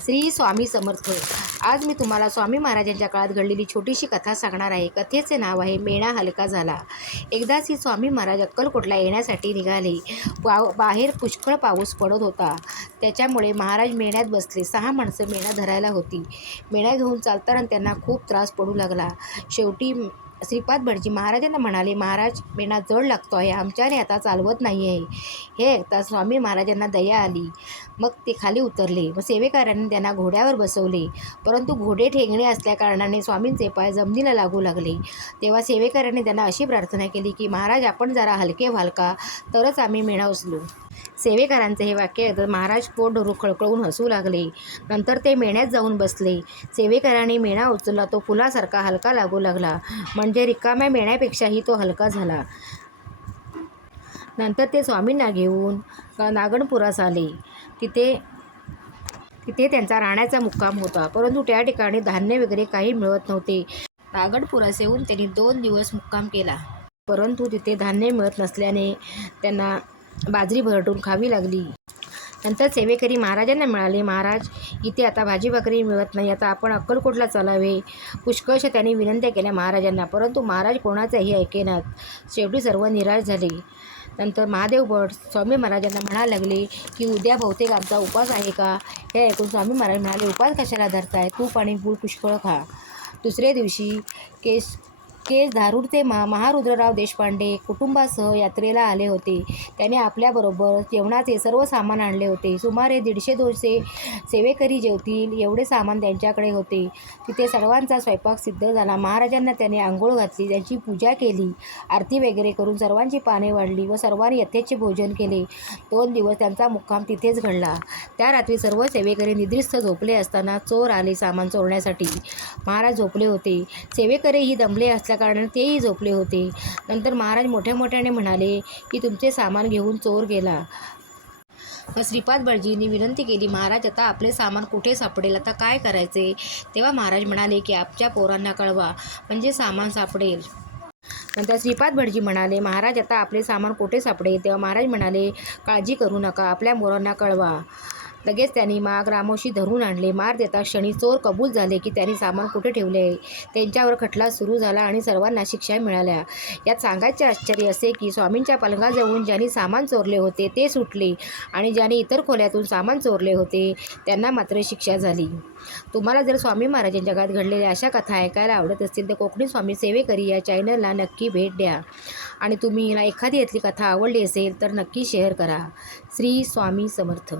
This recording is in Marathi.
श्री स्वामी समर्थ. आज मी तुम्हाला स्वामी महाराजांच्या काळात घडलेली छोटीशी कथा सांगणार आहे. कथेचे नाव आहे मेणा हलका झाला. एकदा श्री स्वामी महाराज अक्कलकोटला येण्यासाठी निघाले. पाव बाहेर पुष्कळ पाऊस पडत होता. त्याच्यामुळे महाराज मेण्यात बसले. सहा माणसं मेणा धरायला होती. मेणा घेऊन चालताना त्यांना खूप त्रास पडू लागला. शेवटी श्रीपाद भटजी महाराजांना म्हणाले महाराज मेणा जड लागतो आहे आमच्याने आता चालवत नाही आहे हे ऐकता स्वामी महाराजांना दया आली. मग ते खाली उतरले. व सेवेकऱ्यांनी त्यांना घोड्यावर बसवले. परंतु घोडे ठेंगणे असल्याकारणाने स्वामींचे पाय जमिनीला लागू लागले. तेव्हा सेवेकऱ्यांनी त्यांना अशी प्रार्थना केली की महाराज आपण जरा हलके व्हाल का? तरच आम्ही मेणा उचलू सेवेकरांचे हे वाक्य ऐकत महाराज पोट धरून खळखळून हसू लागले. नंतर ते मेण्यात जाऊन बसले. सेवेकरांनी मेणा उचलला. तो फुलासारखा हलका लागू लागला. म्हणजे रिकाम्या मेण्यापेक्षाही तो हलका झाला. नंतर ते स्वामींना घेऊन नागणपुरास आले. तिथे तिथे त्यांचा राहण्याचा मुक्काम होता. परंतु त्या ठिकाणी धान्य वगैरे काही मिळत नव्हते. नागणपुरास येऊन त्यांनी दोन दिवस मुक्काम केला. परंतु तिथे धान्य मिळत नसल्याने त्यांना बाजरी भरटून खावी लागली. नंतर सेवेकरी महाराजांना मिळाले. महाराज इथे आता भाजी भाकरी मिळत नाही. आता आपण अक्कलकोटला चालावे. पुष्कळशा त्यांनी विनंत्या केल्या महाराजांना. परंतु महाराज कोणाचाही ऐकेनात. शेवटी सर्व निराश झाले. नंतर महादेव भट स्वामी महाराजांना म्हणायला लागले की उद्या बहुतेक आमचा उपास आहे का? हे ऐकून स्वामी महाराज म्हणाले उपास कशाला धरताय? तूप आणि गुळ पुष्कळ खा. दुसऱ्या दिवशी केस केस धारूरचे मा महारुद्रराव देशपांडे कुटुंबासह यात्रेला आले होते. त्याने आपल्याबरोबर जेवणाचे सर्व सामान आणले होते. सुमारे दीडशे दोनशे सेवेकरी जेवतील एवढे सामान त्यांच्याकडे होते. तिथे सर्वांचा स्वयंपाक सिद्ध झाला. महाराजांना त्याने आंघोळ घातली त्यांची पूजा केली आरती वगैरे करून सर्वांची पाने वाढली व सर्वांनी यथेचे भोजन केले. दोन दिवस त्यांचा मुक्काम तिथेच घडला. त्या रात्री सर्व सेवेकरी निद्रिस्त झोपले असताना चोर आले सामान चोरण्यासाठी. महाराज झोपले होते. सेवेकरीही दमले असल्या कारणाने तेही झोपले होते. नंतर महाराज मोठ्या मोठ्याने म्हणाले की तुमचे सामान घेऊन चोर गेला. मग श्रीपाद बळजींनी विनंती केली महाराज आता आपले सामान कुठे सापडेल? आता काय करायचे? तेव्हा महाराज म्हणाले की आपल्या पोरांना कळवा म्हणजे सामान सापडेल. नंतर श्रीपाद भटजी म्हणाले महाराज आता आपले सामान कुठे सापडेल? तेव्हा महाराज म्हणाले काळजी करू नका आपल्या मोरांना कळवा. लगेच त्यांनी माग रामोशी धरून आणले. मार देता क्षणी चोर कबूल झाले की त्यांनी सामान कुठे ठेवले? आहे त्यांच्यावर खटला सुरू झाला आणि सर्वांना शिक्षा मिळाल्या. यात सांगायचे आश्चर्य असे की स्वामींच्या पलंगाजवळून ज्यांनी सामान चोरले होते ते सुटले आणि ज्यांनी इतर खोल्यातून सामान चोरले होते त्यांना मात्र शिक्षा झाली. तुम्हाला जर स्वामी महाराजांच्या जगात घडलेल्या अशा कथा ऐकायला आवडत असतील तर कोकणी स्वामी सेवेकरी या चॅनलला नक्की भेट द्या. आणि तुम्ही एखादी यातली कथा आवडली असेल तर नक्की शेअर करा. श्री स्वामी समर्थ.